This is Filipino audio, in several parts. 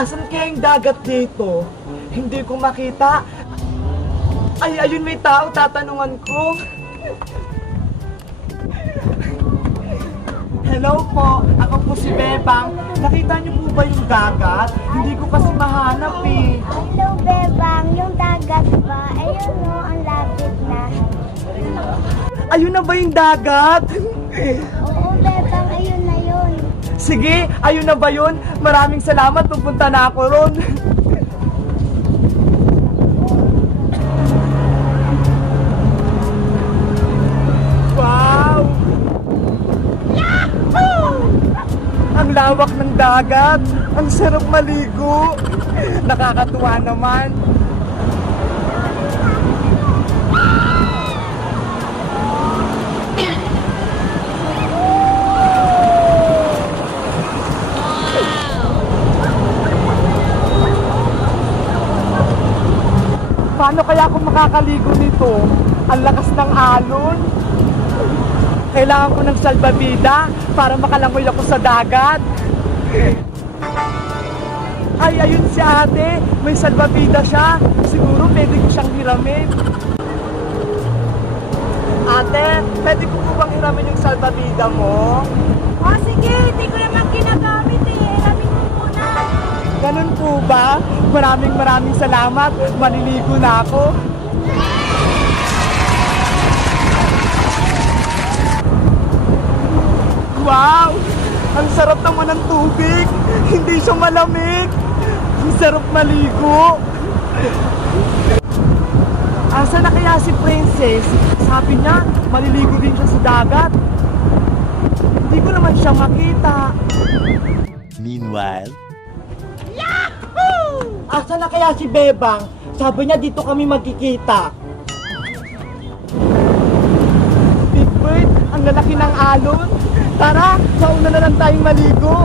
Asan kaya yung dagat dito? Hindi ko makita. Ay, ayun may tao, tatanungan ko. Hello po, ako po si Bebang. Nakita niyo po ba yung dagat? Hindi ko kasi mahanap eh. Hello, Bebang. Yung dagat ba? Ayun no, ang lapit na. Ayun na ba yung dagat? Oo, Bebang. Ayun na yun. Sige, ayun na ba yun? Maraming salamat, pupunta na ako ron. Wow! Yahoo! Ang lawak ng dagat. Ang sarap maligo. Nakakatuwa naman. Paano kaya ako makakaligo nito? Ang lakas ng alon. Kailangan ko ng salbabida para makalangoy ako sa dagat. Ay, ayun si ate. May salbabida siya. Siguro pwede ko siyang hiramin. Ate, pwede ko po bang hiramin yung salbabida mo? O, sige. Hindi ko naman ginagamit eh. Hiramin mo muna. Ganun po ba? Maraming maraming salamat. Maliligo na ako. Wow! Ang sarap naman ng tubig. Hindi siya malamig. Ang sarap maligo. Asa na kaya si Princess? Sabi niya, maliligo din siya sa dagat. Hindi ko naman siya makita. Meanwhile, Asa na kaya si Bebang? Sabi niya dito kami magkikita. Big Bird, ang lalaki ng alon. Tara, sauna na lang tayong maligo.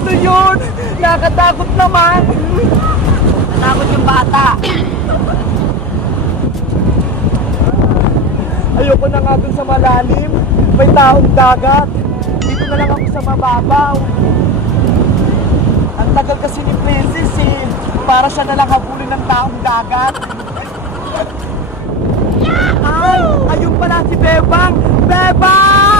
Ano yun? Nakakatakot naman! Takot yung bata! Ayoko na nga dun sa malalim. May taong dagat. Dito na lang ako sa mababaw. Ang tagal kasi ni Princess eh. Para siya na lang habulin ng taong dagat. Ay! Ayun pala si Bebang! Bebang!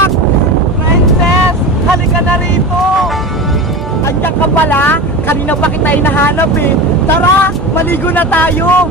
Kita hinahanap eh. Tara! Maligo na tayo!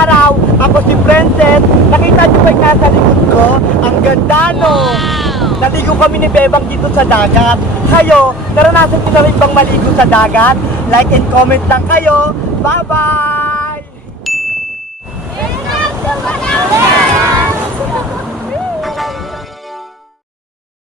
Araw! Ako si Princess. Nakita niyo ba yung nasa likod ko? Ang ganda no! Naligo kami ni Bebang dito sa dagat. Kayo, naranasan niyo na rin bang maligo sa dagat? Like and comment lang kayo. Bye-bye!